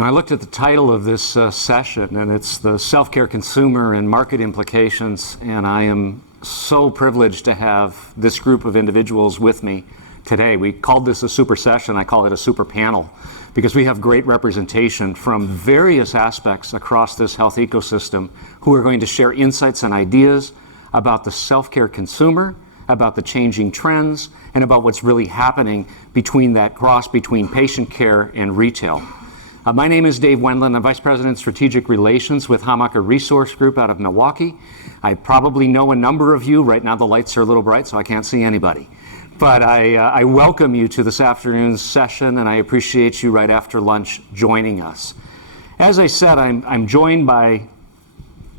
I looked at the title of this session, and it's the Self-Care Consumer and Market Implications, and I am so privileged to have this group of individuals with me today. We called this a super session. I call it a super panel because we have great representation from various aspects across this health ecosystem who are going to share insights and ideas about the self-care consumer, about the changing trends, and about what's really happening between that cross between patient care and retail. My name is Dave Wendland. I'm Vice President Strategic Relations with Hamacher Resource Group out of Milwaukee. I probably know a number of you. Right now the lights are a little bright, so I can't see anybody. But I welcome you to this afternoon's session, and I appreciate you right after lunch joining us. As I said, I'm joined by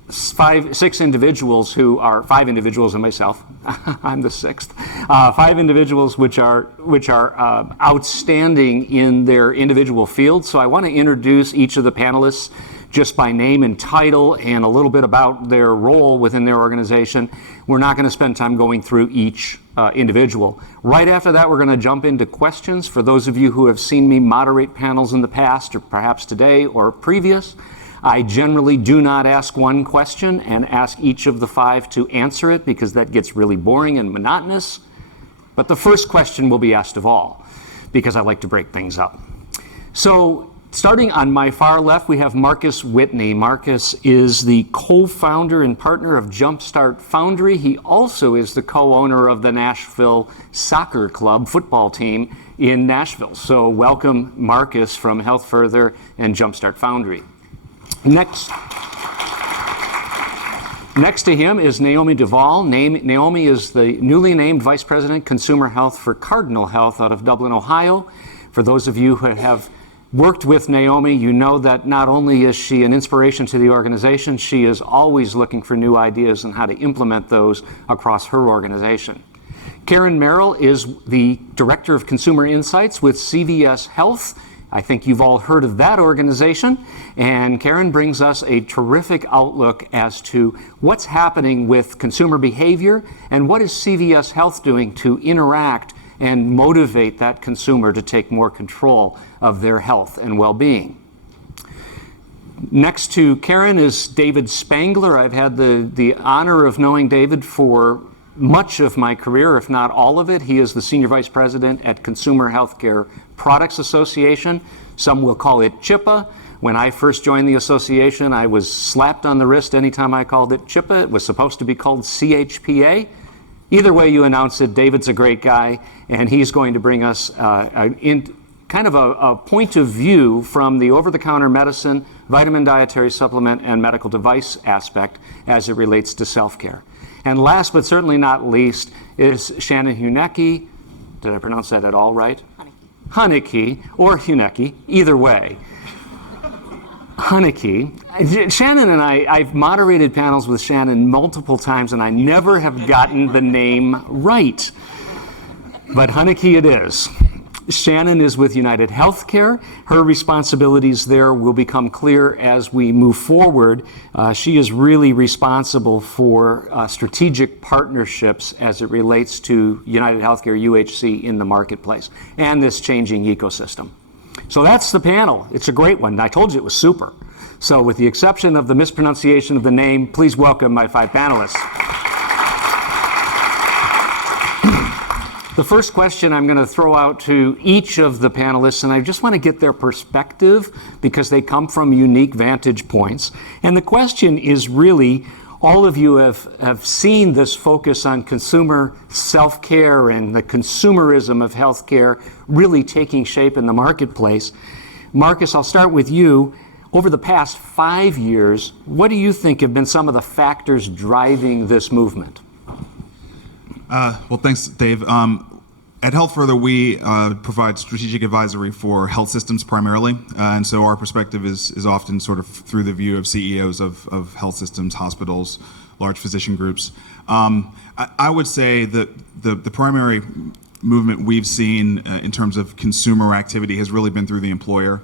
five individuals and myself. I'm the sixth. Five individuals which are outstanding in their individual fields. So I want to introduce each of the panelists just by name and title and a little bit about their role within their organization. We're not going to spend time going through each individual. Right after that, we're going to jump into questions. For those of you who have seen me moderate panels in the past, or perhaps today or previous, I generally do not ask one question and ask each of the five to answer it because that gets really boring and monotonous. But the first question will be asked of all because I like to break things up. So starting on my far left, we have Marcus Whitney. Marcus is the co-founder and partner of Jumpstart Foundry. He also is the co-owner of the Nashville Soccer Club football team in Nashville. So welcome, Marcus, from Health Further and Jumpstart Foundry. Next to him is Naomi Duvall. Naomi is the newly named Vice President Consumer Health for Cardinal Health out of Dublin, Ohio. For those of you who have worked with Naomi, you know that not only is she an inspiration to the organization, she is always looking for new ideas and how to implement those across her organization. Karen Merrill is the Director of Consumer Insights with CVS Health. I think you've all heard of that organization, and Karen brings us a terrific outlook as to what's happening with consumer behavior and what is CVS Health doing to interact and motivate that consumer to take more control of their health and well-being. Next to Karen is David Spangler. I've had the honor of knowing David for much of my career, if not all of it. He is the Senior Vice President at Consumer Healthcare Products Association. Some will call it CHPA. When I first joined the association, I was slapped on the wrist anytime I called it CHPA. It was supposed to be called CHPA. Either way you announce it, David's a great guy, and he's going to bring us kind of a point of view from the over-the-counter medicine, vitamin dietary supplement, and medical device aspect as it relates to self-care. And last but certainly not least is Shannon Hunecke. Did I pronounce that at all right? Hunecke or Hunecke, either way. Hunecke. Shannon and I've moderated panels with Shannon multiple times, and I never have gotten the name right. But Hunecke it is. Shannon is with UnitedHealthcare. Her responsibilities there will become clear as we move forward. She is really responsible for strategic partnerships as it relates to UnitedHealthcare UHC in the marketplace and this changing ecosystem. So that's the panel. It's a great one. I told you it was super. So with the exception of the mispronunciation of the name, please welcome my five panelists. The first question I'm going to throw out to each of the panelists, and I just want to get their perspective because they come from unique vantage points. And the question is really, all of you have seen this focus on consumer self-care and the consumerism of healthcare really taking shape in the marketplace. Marcus, I'll start with you. Over the past 5 years, what do you think have been some of the factors driving this movement? Well, thanks, Dave. At Health Further, we provide strategic advisory for health systems primarily, and so our perspective is often sort of through the view of CEOs of health systems, hospitals, large physician groups. I would say that the primary movement we've seen in terms of consumer activity has really been through the employer.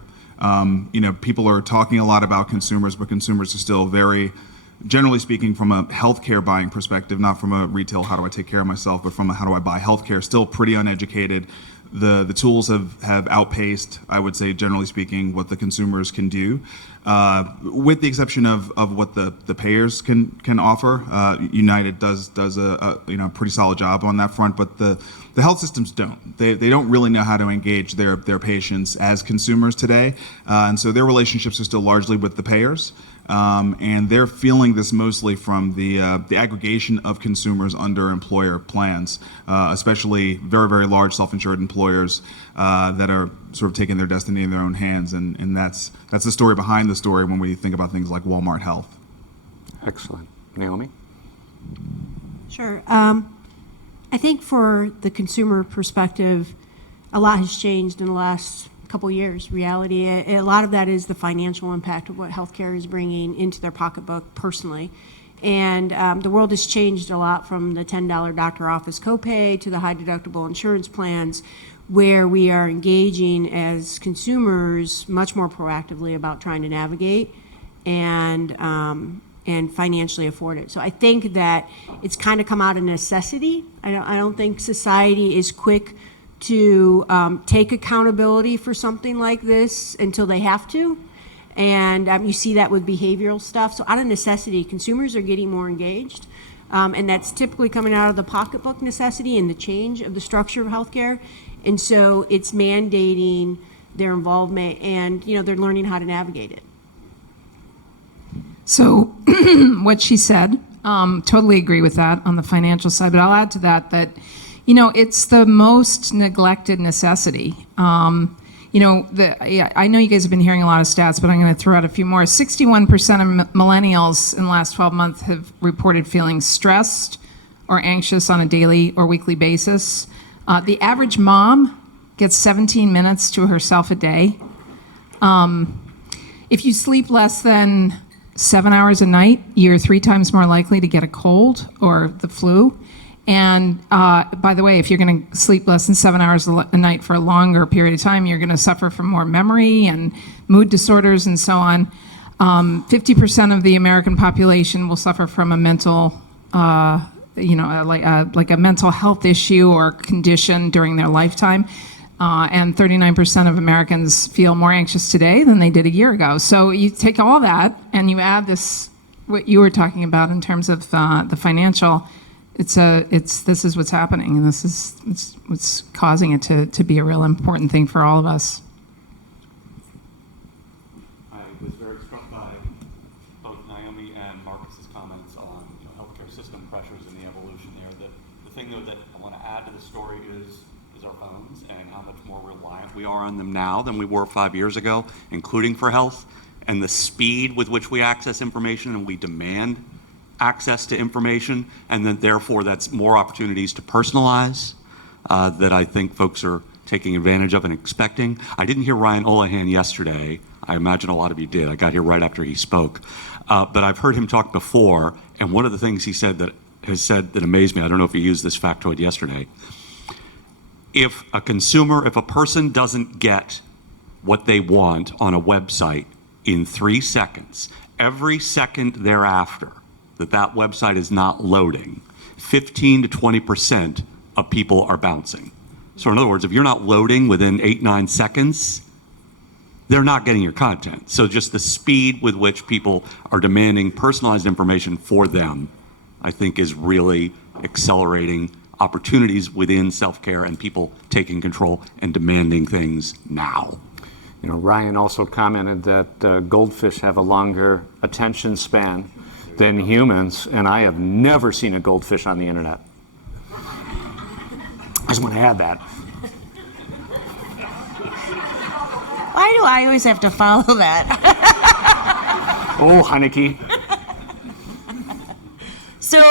People are talking a lot about consumers, but consumers are still very, generally speaking, from a healthcare buying perspective, not from a retail, how do I take care of myself, but from a how do I buy healthcare, still pretty uneducated. the tools have outpaced, I would say, generally speaking, what the consumers can do, with the exception of what the payers can offer. United does a pretty solid job on that front, but the health systems don't. They don't really know how to engage their patients as consumers today, and so their relationships are still largely with the payers. And they're feeling this mostly from the aggregation of consumers under employer plans, especially very, very large self-insured employers that are sort of taking their destiny in their own hands. And that's the story behind the story when we think about things like Walmart Health. Excellent. Naomi? Sure. I think for the consumer perspective, a lot has changed in the last couple years. Reality, a lot of that is the financial impact of what healthcare is bringing into their pocketbook personally. And the world has changed a lot from the $10 doctor office copay to the high deductible insurance plans, where we are engaging as consumers much more proactively about trying to navigate and financially afford it. So I think that it's kind of come out of necessity. I don't think society is quick to take accountability for something like this until they have to. And you see that with behavioral stuff. So out of necessity, consumers are getting more engaged. And that's typically coming out of the pocketbook necessity and the change of the structure of healthcare. And so it's mandating their involvement, and they're learning how to navigate it. So what she said, totally agree with that on the financial side, but I'll add to that it's the most neglected necessity. I know you guys have been hearing a lot of stats, but I'm going to throw out a few more. 61% of millennials in the last 12 months have reported feeling stressed or anxious on a daily or weekly basis. The average mom gets 17 minutes to herself a day. If you sleep less than 7 hours a night, you're 3 times more likely to get a cold or the flu. And by the way, if you're going to sleep less than 7 hours a night for a longer period of time, you're going to suffer from more memory and mood disorders and so on. 50% of the American population will suffer from a mental, like a mental health issue or condition during their lifetime. And 39% of Americans feel more anxious today than they did a year ago. So you take all that and you add this, what you were talking about in terms of the financial. This is what's happening, and this is what's causing it to be a real important thing for all of us. I was very struck by both Naomi and Marcus's comments on healthcare system pressures and the evolution there. The thing though that I want to add to the story is our phones and how much more reliant we are on them now than we were 5 years ago, including for health, and the speed with which we access information and we demand access to information, and then therefore that's more opportunities to personalize that I think folks are taking advantage of and expecting. I didn't hear Ryan Olahan yesterday. I imagine a lot of you did. I got here right after he spoke. But I've heard him talk before, and one of the things he said that amazed me, I don't know if he used this factoid yesterday. If a person doesn't get what they want on a website in 3 seconds, every second thereafter that website is not loading, 15 to 20% of people are bouncing. So in other words, if you're not loading within 8-9 seconds, they're not getting your content. So just the speed with which people are demanding personalized information for them, I think is really accelerating opportunities within self-care and people taking control and demanding things now. Ryan also commented that goldfish have a longer attention span than humans, and I have never seen a goldfish on the internet. I just want to add that. Why do I always have to follow that? Oh, Heineke. So,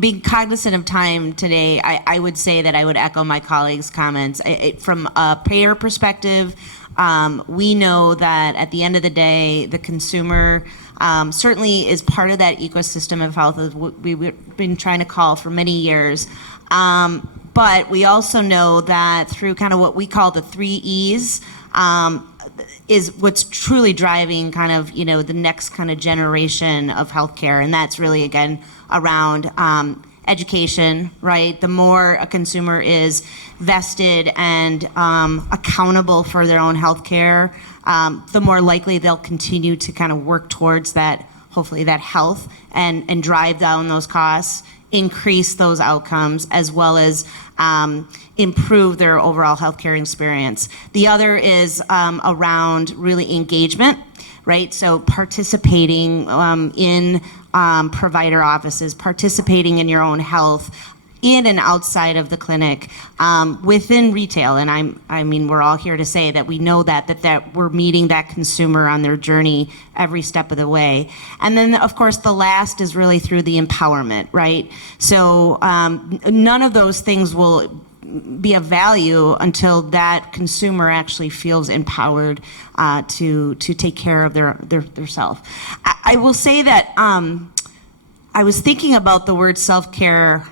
being cognizant of time today, I would say that I would echo my colleagues' comments. From a payer perspective, we know that at the end of the day, the consumer certainly is part of that ecosystem of health, as we've been trying to call for many years. But we also know that through kind of what we call the 3 E's, is what's truly driving kind of, the next kind of generation of healthcare. And that's really, again, around education, right? The more a consumer is vested and accountable for their own health care, the more likely they'll continue to kind of work towards that, hopefully that health, and drive down those costs, increase those outcomes, as well as improve their overall healthcare experience. The other is around really engagement, right? So participating in provider offices, participating in your own health, in and outside of the clinic, within retail. And I mean, we're all here to say that we know that we're meeting that consumer on their journey every step of the way. And then, of course, the last is really through the empowerment, right? So none of those things will be of value until that consumer actually feels empowered to take care of their self. I will say that I was thinking about the word self-care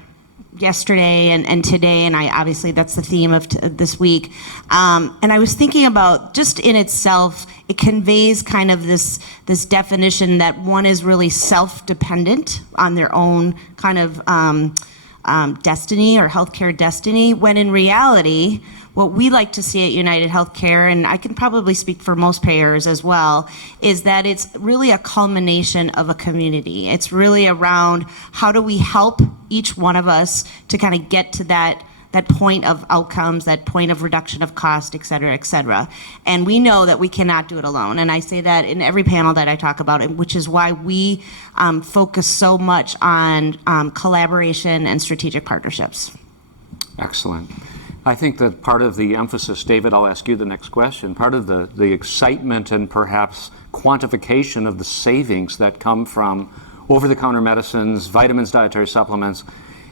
yesterday and today, and obviously that's the theme of this week. And I was thinking about, just in itself, it conveys kind of this definition that one is really self-dependent on their own kind of destiny or healthcare destiny, when in reality, what we like to see at UnitedHealthcare, and I can probably speak for most payers as well, is that it's really a culmination of a community. It's really around how do we help each one of us to kind of get to that point of outcomes, that point of reduction of cost, et cetera, et cetera. And we know that we cannot do it alone. And I say that in every panel that I talk about, which is why we focus so much on collaboration and strategic partnerships. Excellent. I think that part of the emphasis, David, I'll ask you the next question, part of the excitement and perhaps quantification of the savings that come from over-the-counter medicines, vitamins, dietary supplements,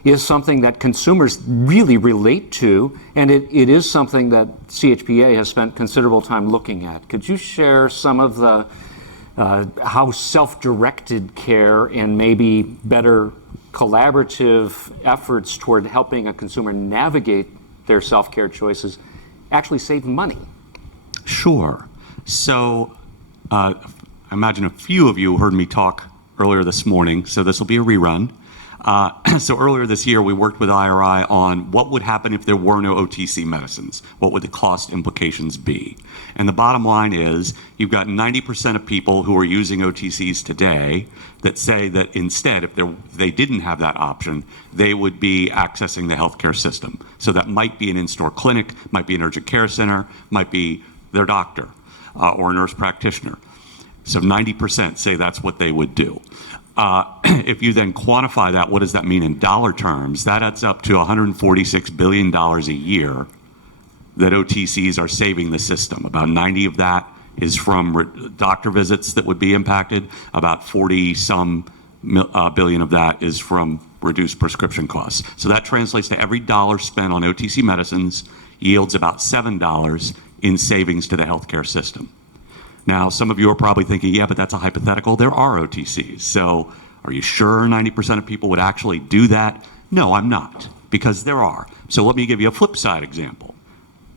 is something that consumers really relate to, and it is something that CHPA has spent considerable time looking at. Could you share some of the how self-directed care and maybe better collaborative efforts toward helping a consumer navigate their self-care choices actually save money? Sure. So I imagine a few of you heard me talk earlier this morning, so this will be a rerun. So earlier this year, we worked with IRI on what would happen if there were no OTC medicines. What would the cost implications be? And the bottom line is you've got 90% of people who are using OTCs today that say that instead, if they didn't have that option, they would be accessing the healthcare system. So that might be an in-store clinic, might be an urgent care center, might be their doctor or a nurse practitioner. So 90% say that's what they would do. If you then quantify that, what does that mean in dollar terms? That adds up to $146 billion a year that OTCs are saving the system. About 90 of that is from doctor visits that would be impacted. About 40-some billion of that is from reduced prescription costs. So that translates to every dollar spent on OTC medicines yields about $7 in savings to the healthcare system. Now, some of you are probably thinking, yeah, but that's a hypothetical. There are OTCs. So are you sure 90% of people would actually do that? No, I'm not, because there are. So let me give you a flip side example.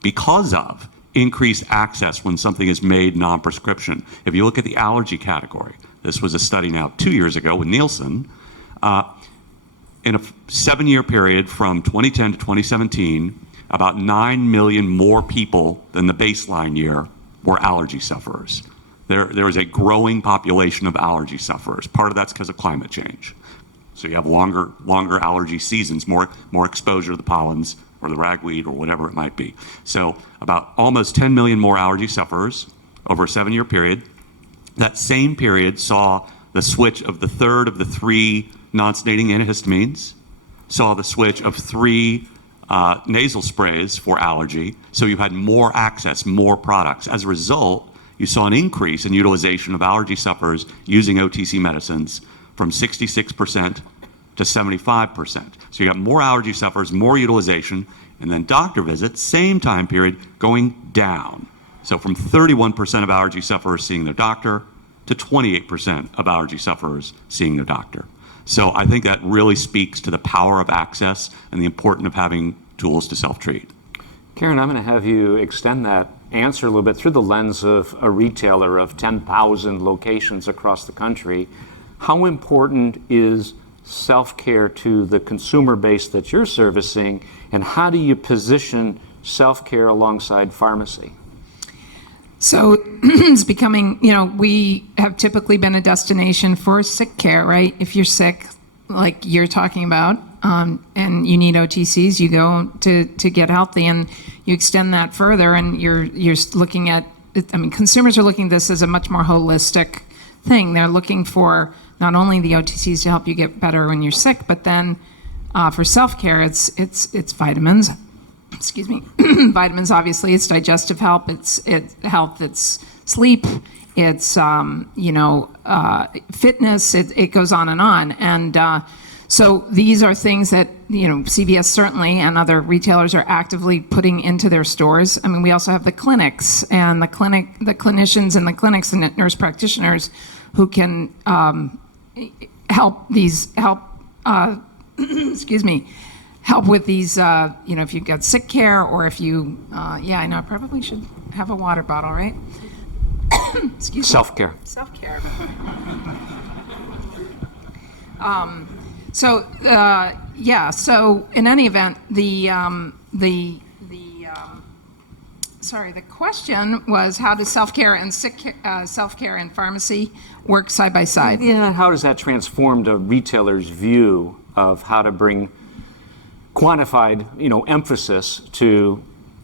Because of increased access when something is made non-prescription, if you look at the allergy category, this was a study now 2 years ago with Nielsen, in a 7-year period from 2010 to 2017, about 9 million more people than the baseline year were allergy sufferers. There is a growing population of allergy sufferers. Part of that's because of climate change. So you have longer allergy seasons, more exposure to the pollens or the ragweed or whatever it might be. So about almost 10 million more allergy sufferers over a 7-year period. That same period saw the switch of the third of the 3 non-sedating antihistamines, saw the switch of 3 nasal sprays for allergy, so you had more access, more products. As a result, you saw an increase in utilization of allergy sufferers using OTC medicines from 66% to 75%. So you got more allergy sufferers, more utilization, and then doctor visits, same time period, going down. So from 31% of allergy sufferers seeing their doctor to 28% of allergy sufferers seeing their doctor. So I think that really speaks to the power of access and the importance of having tools to self-treat. Karen, I'm going to have you extend that answer a little bit through the lens of a retailer of 10,000 locations across the country. How important is self-care to the consumer base that you're servicing, and how do you position self-care alongside pharmacy? So it's becoming, we have typically been a destination for sick care, right? If you're sick, like you're talking about, and you need OTCs, you go to get healthy, and you extend that further, and you're looking at, consumers are looking at this as a much more holistic thing. They're looking for not only the OTCs to help you get better when you're sick, but then for self-care, it's vitamins. Excuse me, vitamins, obviously, it's digestive health, it's health, it's sleep, it's, fitness, it goes on. And so these are things that, CVS certainly and other retailers are actively putting into their stores. I mean, we also have the clinics and the clinicians in the clinics and nurse practitioners who can help with these, if you've got sick care, or if you, I know, I probably should have a water bottle, right? Excuse me. Self-care. Self-care. So in any event, the question was, how does self-care and self-care and pharmacy work side by side? Yeah, how does that transform the retailer's view of how to bring quantified, emphasis to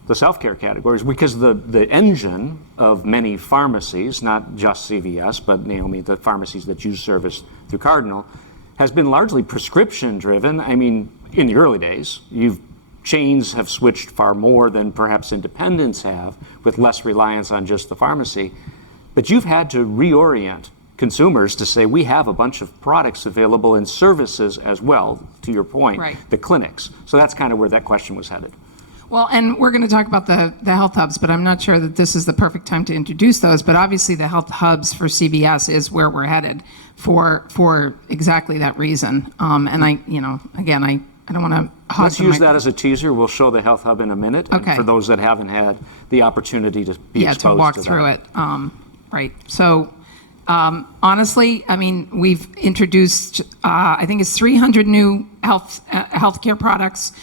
the self-care categories? Because the engine of many pharmacies, not just CVS, but Naomi, the pharmacies that you service through Cardinal, has been largely prescription driven. I mean, in the early days, chains have switched far more than perhaps independents have, with less reliance on just the pharmacy. But you've had to reorient consumers to say, we have a bunch of products available and services as well, to your point, right. The clinics. So that's kind of where that question was headed. Well, and we're going to talk about the health hubs, but I'm not sure that this is the perfect time to introduce those. But obviously the health hubs for CVS is where we're headed for exactly that reason. And I don't want to hog Let's use that as a teaser. We'll show the health hub in a minute. Okay. And for those that haven't had the opportunity to be exposed to that. To walk through it. Right. So honestly, we've introduced, I think it's 300 new healthcare products.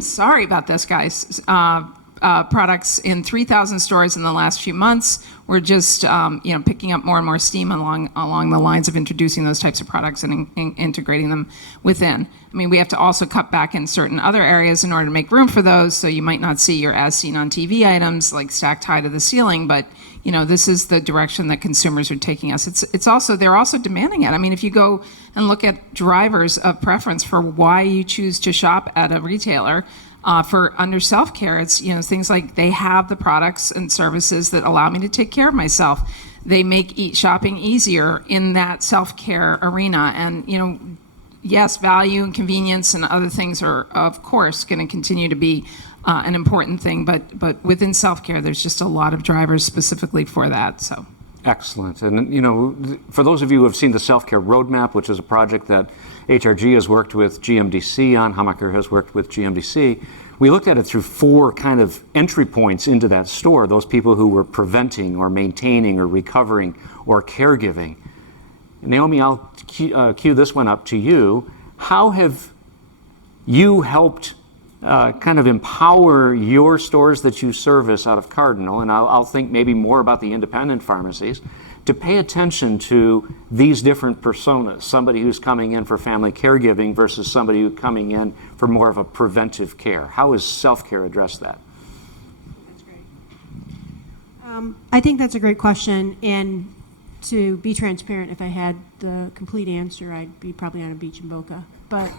Sorry about this, guys. Products in 3,000 stores in the last few months. We're just, picking up more and more steam along the lines of introducing those types of products and integrating them within. We have to also cut back in certain other areas in order to make room for those. So you might not see your as seen on TV items like stacked high to the ceiling, but this is the direction that consumers are taking us. They're also demanding it. If you go and look at drivers of preference for why you choose to shop at a retailer, for under self-care, it's things like they have the products and services that allow me to take care of myself. They make shopping easier in that self-care arena, and yes, value and convenience and other things are of course going to continue to be an important thing, but within self-care, there's just a lot of drivers specifically for that. So. Excellent. And, for those of you who have seen the Self-Care Roadmap, which is a project that HRG has worked with GMDC on, Hamacher has worked with GMDC, we looked at it through 4 kind of entry points into that store, those people who were preventing or maintaining or recovering or caregiving. Naomi, I'll cue this one up to you. How have you helped kind of empower your stores that you service out of Cardinal, and I'll think maybe more about the independent pharmacies, to pay attention to these different personas, somebody who's coming in for family caregiving versus somebody who's coming in for more of a preventive care? How has self-care addressed that? That's great. I think that's a great question, and to be transparent, if I had the complete answer, I'd be probably on a beach in Boca. But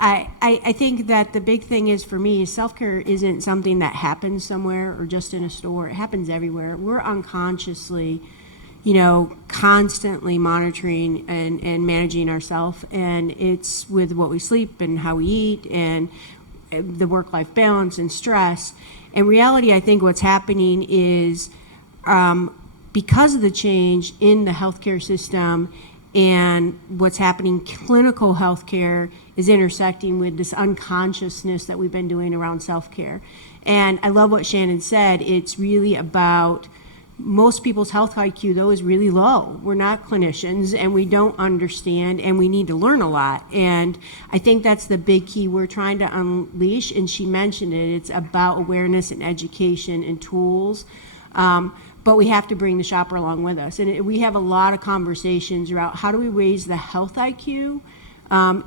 I think that the big thing is, for me, self-care isn't something that happens somewhere or just in a store. It happens everywhere. We're unconsciously, constantly monitoring and managing ourselves, and it's with what we sleep and how we eat and the work-life balance and stress. In reality, I think what's happening is because of the change in the healthcare system and what's happening, clinical healthcare is intersecting with this unconsciousness that we've been doing around self-care. And I love what Shannon said. It's really about most people's health IQ, though, is really low. We're not clinicians, and we don't understand, and we need to learn a lot. And I think that's the big key we're trying to unleash, and she mentioned it. It's about awareness and education and tools. But we have to bring the shopper along with us. And we have a lot of conversations about how do we raise the health IQ,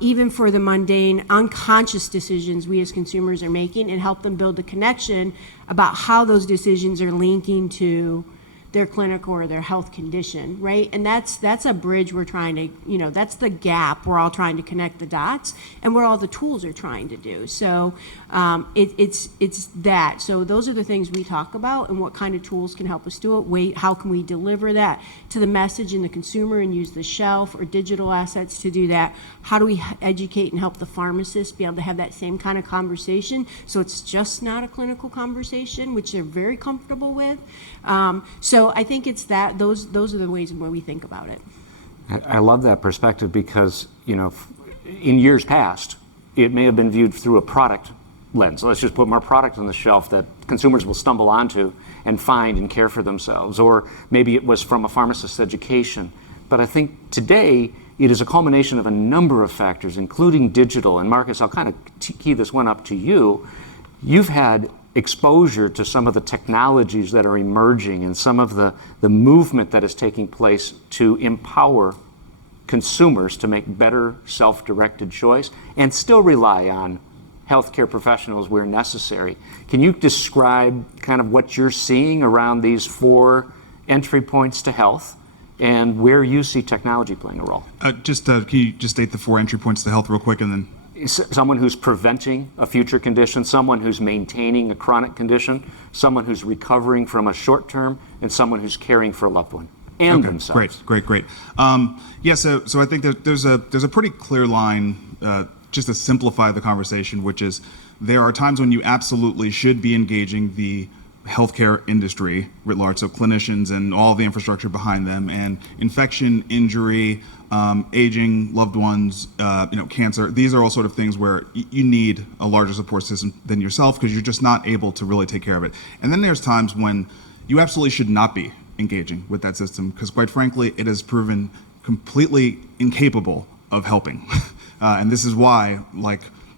even for the mundane, unconscious decisions we as consumers are making, and help them build a connection about how those decisions are linking to their clinic or their health condition, right? And that's a bridge we're trying to, that's the gap we're all trying to connect the dots, and what all the tools are trying to do. So it's that. So those are the things we talk about, and what kind of tools can help us do it. How can we deliver that to the message and the consumer and use the shelf or digital assets to do that? How do we educate and help the pharmacist be able to have that same kind of conversation, so it's just not a clinical conversation, which they're very comfortable with. So I think it's that those are the ways in where we think about it. I love that perspective because, in years past, it may have been viewed through a product lens. Let's just put more product on the shelf that consumers will stumble onto and find and care for themselves. Or maybe it was from a pharmacist's education. But I think today it is a culmination of a number of factors, including digital. And Marcus, I'll kind of key this one up to you. You've had exposure to some of the technologies that are emerging and some of the movement that is taking place to empower consumers to make better self-directed choice and still rely on healthcare professionals where necessary. Can you describe kind of what you're seeing around these 4 entry points to health and where you see technology playing a role? Can you just state the 4 entry points to health real quick, and then? Someone who's preventing a future condition, someone who's maintaining a chronic condition, someone who's recovering from a short term, and someone who's caring for a loved one and themselves. Great. So I think that there's a pretty clear line, just to simplify the conversation, which is there are times when you absolutely should be engaging the healthcare industry writ large, so clinicians and all the infrastructure behind them, and infection, injury, aging, loved ones, cancer. These are all sort of things where you need a larger support system than yourself because you're just not able to really take care of it. And then there's times when you absolutely should not be engaging with that system because, quite frankly, it has proven completely incapable of helping. And this is why,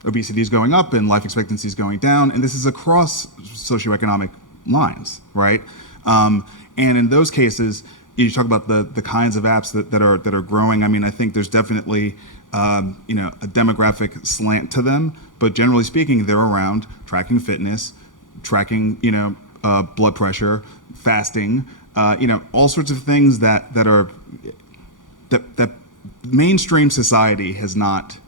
obesity is going up and life expectancy is going down, and this is across socioeconomic lines, right? And in those cases, you talk about the kinds of apps that are growing. I mean, I think there's definitely a demographic slant to them, but generally speaking, they're around tracking fitness, tracking blood pressure, fasting, all sorts of things that mainstream society has not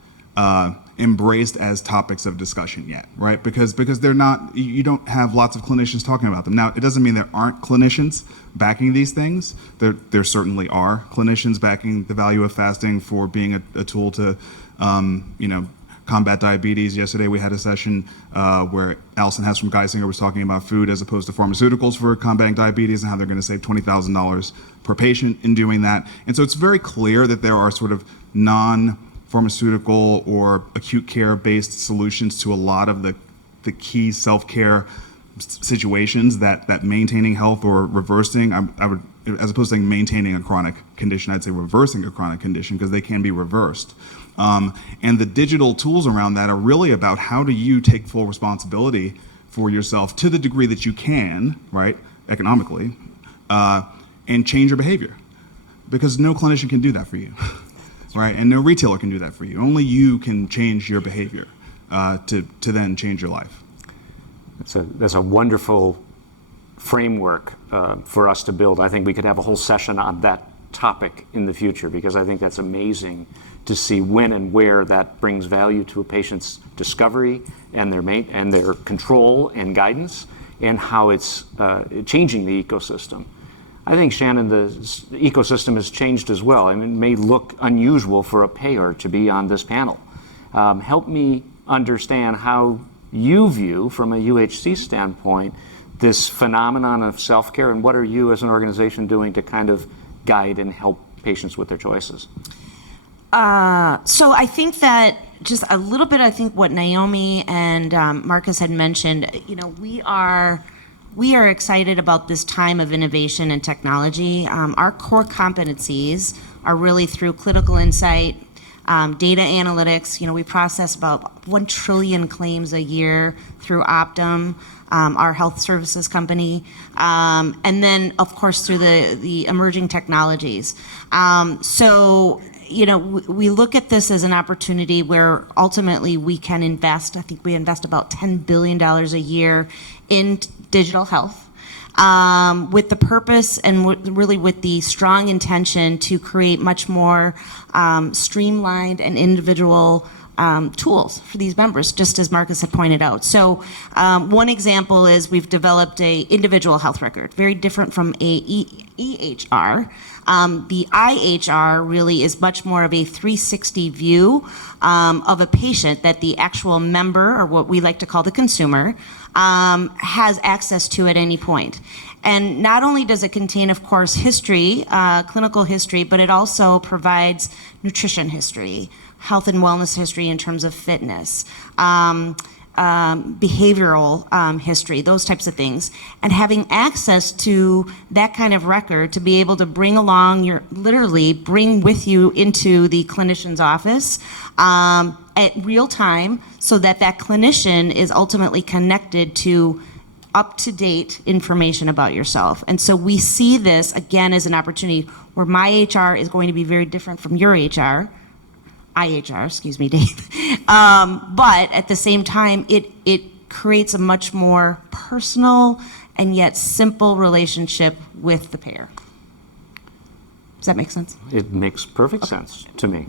embraced as topics of discussion yet, right? Because they're not, you don't have lots of clinicians talking about them. Now, it doesn't mean there aren't clinicians backing these things. There certainly are clinicians backing the value of fasting for being a tool to, combat diabetes. Yesterday we had a session where Allison Hess from Geisinger was talking about food as opposed to pharmaceuticals for combating diabetes and how they're going to save $20,000 per patient in doing that. And so it's very clear that there are sort of non-pharmaceutical or acute care based solutions to a lot of the key self-care situations that maintaining health or reversing, I would, as opposed to saying maintaining a chronic condition, I'd say reversing a chronic condition because they can be reversed. And the digital tools around that are really about how do you take full responsibility for yourself to the degree that you can, right, economically, and change your behavior. Because no clinician can do that for you, right? And no retailer can do that for you. Only you can change your behavior to then change your life. That's a wonderful framework for us to build. I think we could have a whole session on that topic in the future because I think that's amazing to see when and where that brings value to a patient's discovery and their control and guidance and how it's changing the ecosystem. I think, Shannon, the ecosystem has changed as well. I mean, it may look unusual for a payer to be on this panel. Help me understand how you view, from a UHC standpoint, this phenomenon of self-care, and what are you as an organization doing to kind of guide and help patients with their choices? So I think that just a little bit, I think what Naomi and Marcus had mentioned, we are we are excited about this time of innovation and technology. Our core competencies are really through clinical insight, data analytics. We process about 1 trillion claims a year through Optum, our health services company, and then, of course, through the emerging technologies. We look at this as an opportunity where ultimately we can invest. I think we invest about $10 billion a year in digital health, with the purpose and really with the strong intention to create much more streamlined and individual tools for these members, just as Marcus had pointed out. So one example is we've developed a individual health record, very different from a EHR. The IHR really is much more of a 360 view of a patient that the actual member, or what we like to call the consumer, has access to at any point. And not only does it contain, of course, history, clinical history, but it also provides nutrition history, health and wellness history in terms of fitness, behavioral history, those types of things. And having access to that kind of record to be able to bring with you into the clinician's office at real time, so that clinician is ultimately connected to up-to-date information about yourself. And so we see this, again, as an opportunity where my HR is going to be very different from your IHR, excuse me, Dave. But at the same time, it creates a much more personal and yet simple relationship with the payer. Does that make sense? It makes perfect sense to me.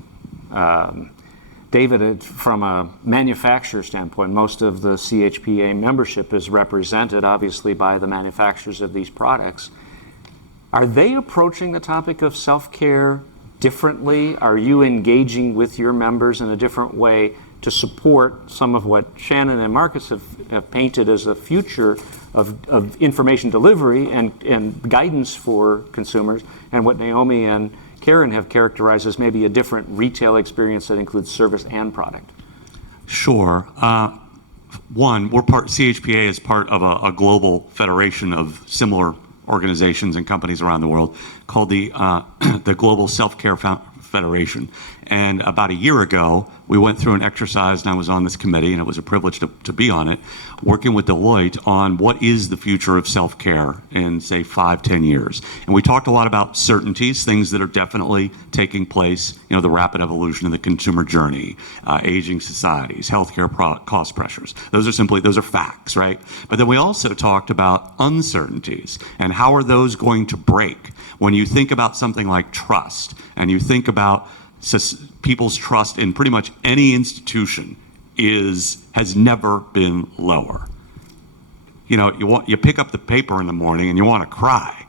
David, from a manufacturer standpoint, most of the CHPA membership is represented, obviously, by the manufacturers of these products. Are they approaching the topic of self-care differently? Are you engaging with your members in a different way to support some of what Shannon and Marcus have painted as a future of information delivery and guidance for consumers, and what Naomi and Karen have characterized as maybe a different retail experience that includes service and product? Sure. One, CHPA is part of a global federation of similar organizations and companies around the world called the Global Self-Care Federation. And about a year ago, we went through an exercise, and I was on this committee, and it was a privilege to be on it, working with Deloitte on what is the future of self-care in, say, 5-10 years. And we talked a lot about certainties, things that are definitely taking place, the rapid evolution of the consumer journey, aging societies, healthcare cost pressures. Those are facts, right? But then we also talked about uncertainties, and how are those going to break? When you think about something like trust, and you think about people's trust in pretty much any institution has never been lower. You pick up the paper in the morning and you want to cry.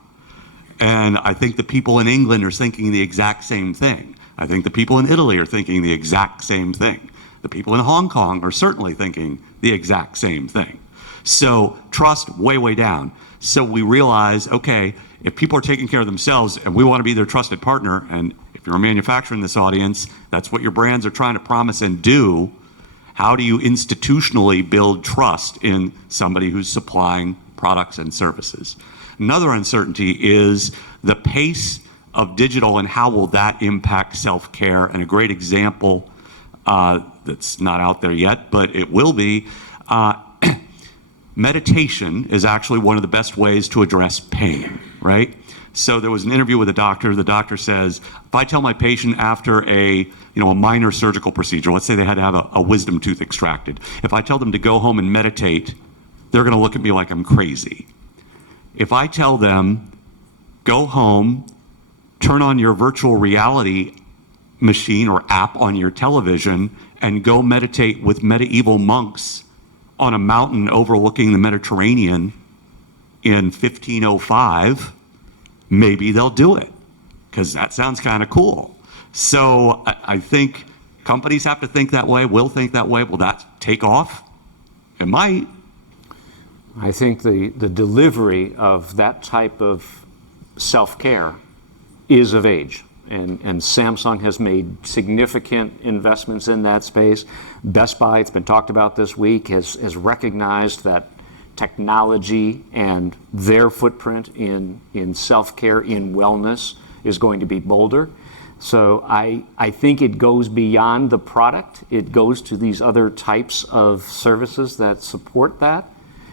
And I think the people in England are thinking the exact same thing. I think the people in Italy are thinking the exact same thing. The people in Hong Kong are certainly thinking the exact same thing. So trust way, way down. So we realize, okay, if people are taking care of themselves and we want to be their trusted partner, and if you're a manufacturer in this audience, that's what your brands are trying to promise and do, how do you institutionally build trust in somebody who's supplying products and services? Another uncertainty is the pace of digital and how will that impact self-care. And a great example that's not out there yet, but it will be, meditation is actually one of the best ways to address pain, right? So there was an interview with a doctor. The doctor says, if I tell my patient after a minor surgical procedure, let's say they had to have a wisdom tooth extracted, if I tell them to go home and meditate, they're going to look at me like I'm crazy. If I tell them, go home, turn on your virtual reality machine or app on your television, and go meditate with medieval monks on a mountain overlooking the Mediterranean in 1505, maybe they'll do it, because that sounds kind of cool. So I think companies have to think that way, will think that way. Will that take off? It might. I think the delivery of that type of self-care is of age. And Samsung has made significant investments in that space. Best Buy, it's been talked about this week, has recognized that technology and their footprint in self-care, in wellness, is going to be bolder. So I think it goes beyond the product. It goes to these other types of services that support that.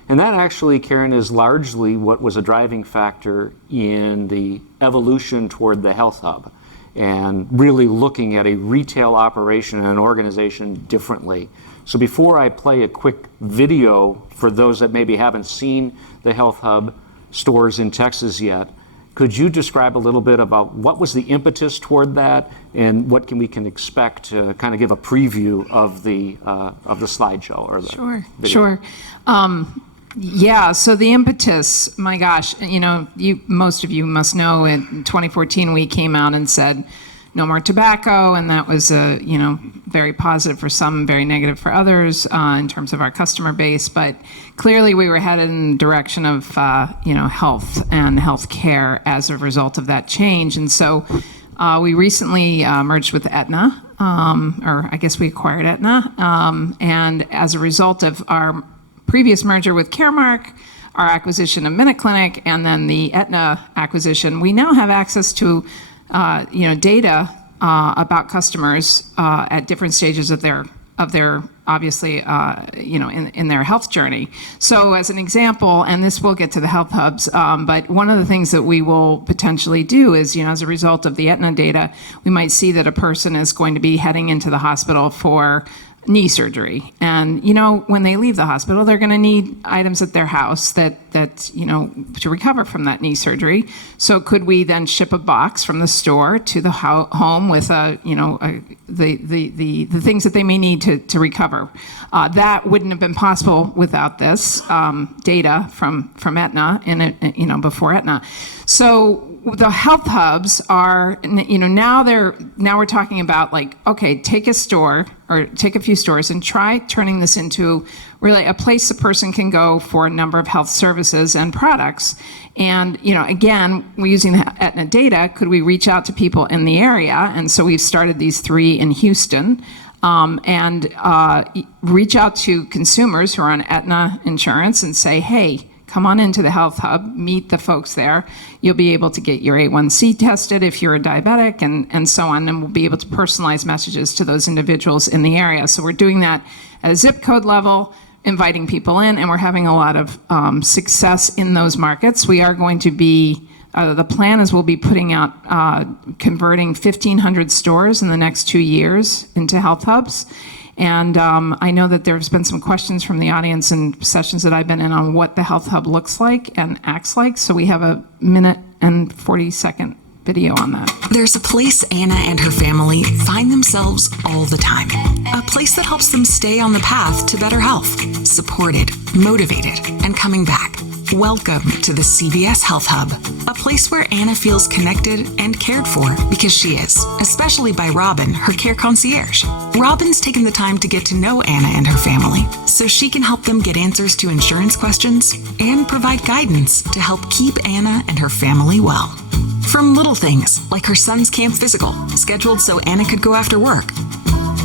And that actually, Karen, is largely what was a driving factor in the evolution toward the Health Hub, and really looking at a retail operation and an organization differently. So before I play a quick video for those that maybe haven't seen the Health Hub stores in Texas yet, could you describe a little bit about what was the impetus toward that, and what we can expect to kind of give a preview of the slideshow or the video? Sure. Yeah, so the impetus, my gosh, most of you must know in 2014 we came out and said no more tobacco, and that was very positive for some, very negative for others in terms of our customer base. But clearly we were headed in the direction of health and healthcare as a result of that change. And so we recently merged with Aetna, or I guess we acquired Aetna, and as a result of our previous merger with Caremark, our acquisition of MinuteClinic, and then the Aetna acquisition, we now have access to data about customers at different stages of their obviously in their health journey. So as an example, and this will get to the health hubs, but one of the things that we will potentially do is, as a result of the Aetna data, we might see that a person is going to be heading into the hospital for knee surgery. And, when they leave the hospital, they're going to need items at their house that to recover from that knee surgery. So could we then ship a box from the store to the home with the things that they may need to recover? That wouldn't have been possible without this data from Aetna and before Aetna. So the health hubs are, now we're talking about take a store or take a few stores and try turning this into really a place a person can go for a number of health services and products. And, again, we're using the Aetna data. Could we reach out to people in the area? And so we've started these 3 in Houston. And reach out to consumers who are on Aetna insurance and say, hey, come on into the Health Hub, meet the folks there. You'll be able to get your A1C tested if you're a diabetic and so on, and we'll be able to personalize messages to those individuals in the area. So we're doing that at a zip code level, inviting people in, and we're having a lot of success in those markets. We are going to be, the plan is we'll be putting out, converting 1,500 stores in the next 2 years into Health Hubs. And I know that there's been some questions from the audience and sessions that I've been in on what the Health Hub looks like and acts like. So we have a 1 and 40-second video on that. There's a place Anna and her family find themselves all the time. A place that helps them stay on the path to better health, supported, motivated, and coming back. Welcome to the CVS Health Hub, a place where Anna feels connected and cared for because she is, especially by Robin, her care concierge. Robin's taken the time to get to know Anna and her family so she can help them get answers to insurance questions and provide guidance to help keep Anna and her family well. From little things like her son's camp physical, scheduled so Anna could go after work,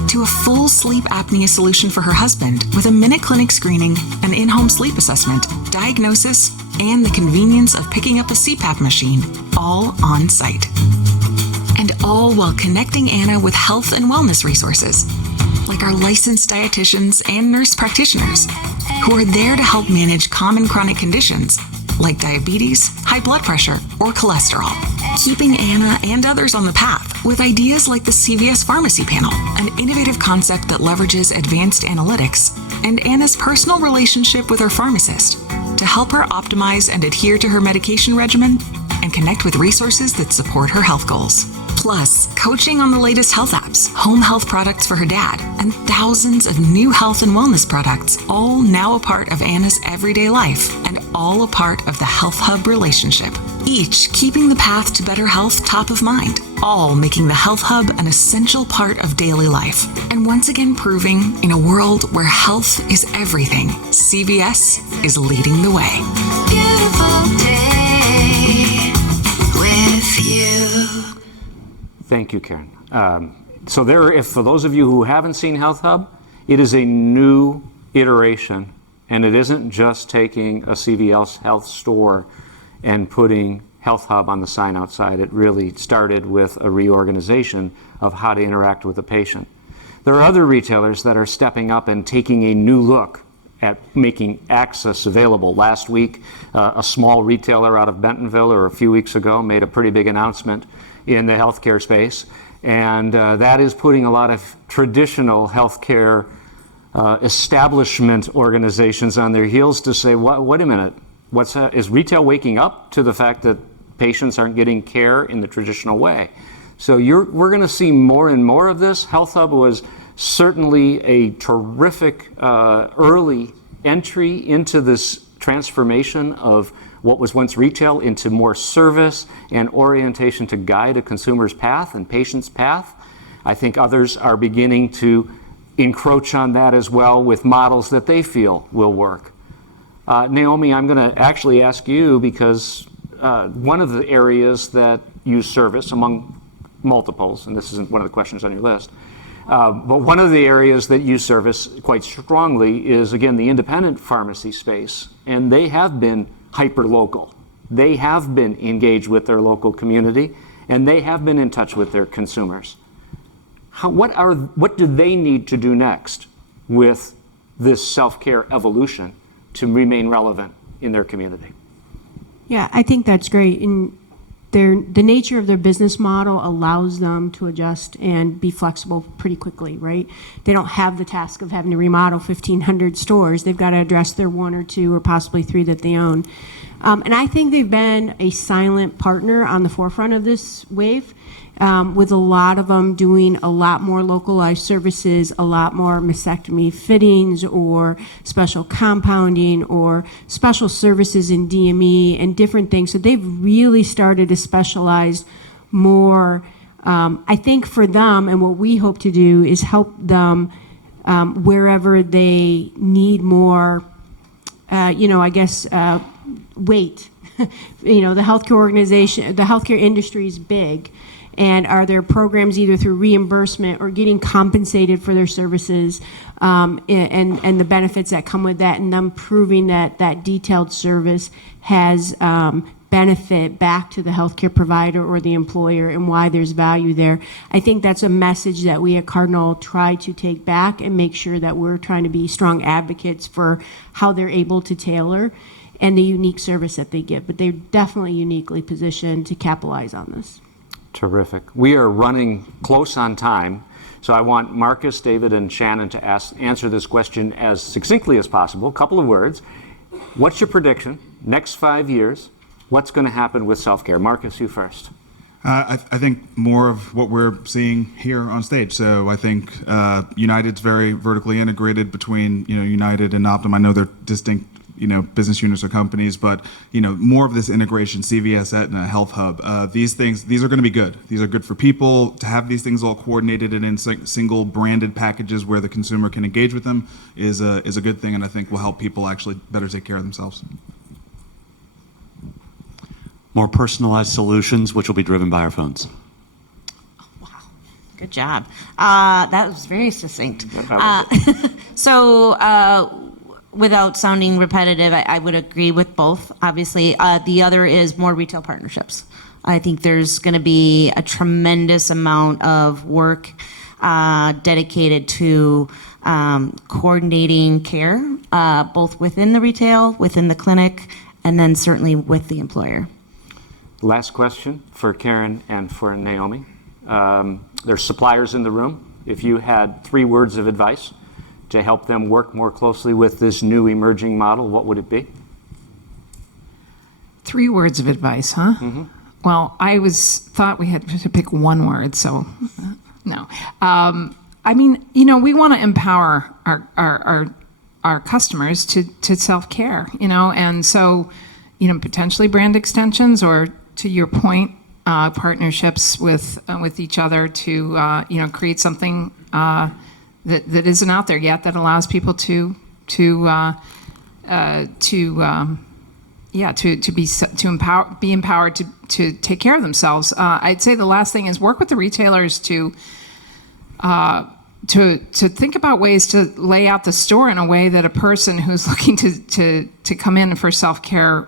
to a full sleep apnea solution for her husband with a MinuteClinic screening, an in-home sleep assessment, diagnosis, and the convenience of picking up a CPAP machine, all on site. And all while connecting Anna with health and wellness resources, like our licensed dietitians and nurse practitioners, who are there to help manage common chronic conditions like diabetes, high blood pressure, or cholesterol, keeping Anna and others on the path with ideas like the CVS Pharmacy Panel, an innovative concept that leverages advanced analytics, and Anna's personal relationship with her pharmacist to help her optimize and adhere to her medication regimen and connect with resources that support her health goals. Plus, coaching on the latest health apps, home health products for her dad, and thousands of new health and wellness products, all now a part of Anna's everyday life and all a part of the Health Hub relationship. Each keeping the path to better health top of mind, all making the Health Hub an essential part of daily life. And once again proving, in a world where health is everything, CVS is leading the way. Beautiful day with you. Thank you, Karen. So for those of you who haven't seen Health Hub, it is a new iteration And it isn't just taking a CVS Health store and putting Health Hub on the sign outside. It really started with a reorganization of how to interact with the patient. There are other retailers that are stepping up and taking a new look at making access available. Last week, a small retailer out of Bentonville, or a few weeks ago, made a pretty big announcement in the healthcare space. And that is putting a lot of traditional healthcare establishment organizations on their heels to say, wait a minute, is retail waking up to the fact that patients aren't getting care in the traditional way? So we're going to see more and more of this. Health Hub was certainly a terrific early entry into this transformation of what was once retail into more service and orientation to guide a consumer's path and patient's path. I think others are beginning to encroach on that as well with models that they feel will work. Naomi, I'm going to actually ask you, because one of the areas that you service, among multiples, and this isn't one of the questions on your list, but one of the areas that you service quite strongly is, again, the independent pharmacy space. And they have been hyper-local. They have been engaged with their local community, and they have been in touch with their consumers. What do they need to do next with this self-care evolution to remain relevant in their community? Yeah, I think that's great. And the nature of their business model allows them to adjust and be flexible pretty quickly, right? They don't have the task of having to remodel 1,500 stores. They've got to address their 1 or 2 or possibly 3 that they own. And I think they've been a silent partner on the forefront of this wave, with a lot of them doing a lot more localized services, a lot more mastectomy fittings or special compounding or special services in DME and different things. So they've really started to specialize more. I think for them, and what we hope to do is help them wherever they need more, weight. The healthcare industry is big. And are there programs either through reimbursement or getting compensated for their services and the benefits that come with that, and them proving that that detailed service has benefit back to the healthcare provider or the employer and why there's value there. I think that's a message that we at Cardinal try to take back and make sure that we're trying to be strong advocates for how they're able to tailor and the unique service that they give. But they're definitely uniquely positioned to capitalize on this. Terrific. We are running close on time, so I want Marcus, David, and Shannon to answer this question as succinctly as possible. A couple of words. What's your prediction? Next 5 years, what's going to happen with self-care? Marcus, you first. I think more of what we're seeing here on stage. So I think United's very vertically integrated between United and Optum. I know they're distinct business units or companies, but more of this integration, CVS, Aetna, Health Hub, these are going to be good. These are good for people to have these things all coordinated and in single branded packages where the consumer can engage with them is a good thing, and I think will help people actually better take care of themselves. More personalized solutions, which will be driven by our phones. Wow, good job. That was very succinct. Without sounding repetitive, I would agree with both, obviously. The other is more retail partnerships. I think there's going to be a tremendous amount of work dedicated to coordinating care, both within the retail, within the clinic, and then certainly with the employer. Last question for Karen and for Naomi. There's suppliers in the room. If you had 3 words of advice to help them work more closely with this new emerging model, what would it be? 3 words of advice, huh? Mm-hmm. Well, I thought we had to pick 1 word, so no. We want to empower our customers to self-care, and so, potentially brand extensions, or to your point, partnerships with each other to create something that isn't out there yet that allows people to be empowered to take care of themselves. I'd say the last thing is work with the retailers to to think about ways to lay out the store in a way that a person who's looking to come in for self-care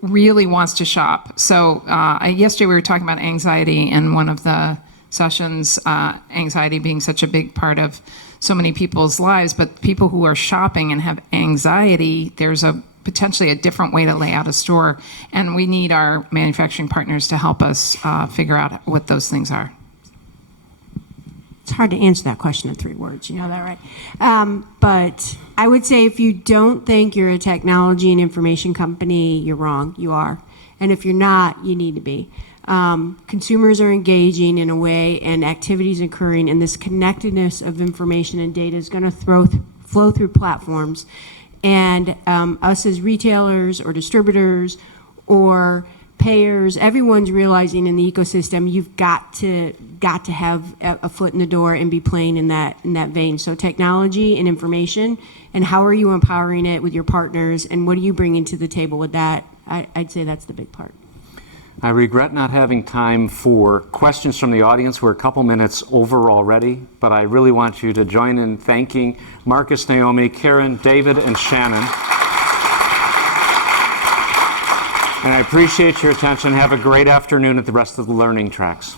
really wants to shop. So yesterday we were talking about anxiety in one of the sessions, anxiety being such a big part of so many people's lives, but people who are shopping and have anxiety, there's potentially a different way to lay out a store, and we need our manufacturing partners to help us figure out what those things are. It's hard to answer that question in 3 words, you know that, right? But I would say if you don't think you're a technology and information company, you're wrong. You are. And if you're not, you need to be. Consumers are engaging in a way and activities occurring, and this connectedness of information and data is going to flow through platforms. And us as retailers or distributors or payers, everyone's realizing in the ecosystem, you've got to have a foot in the door and be playing in that vein. So technology and information, and how are you empowering it with your partners, and what are you bringing to the table with that? I'd say that's the big part. I regret not having time for questions from the audience. We're a couple minutes over already, but I really want you to join in thanking Marcus, Naomi, Karen, David, and Shannon. And I appreciate your attention. Have a great afternoon at the rest of the learning tracks.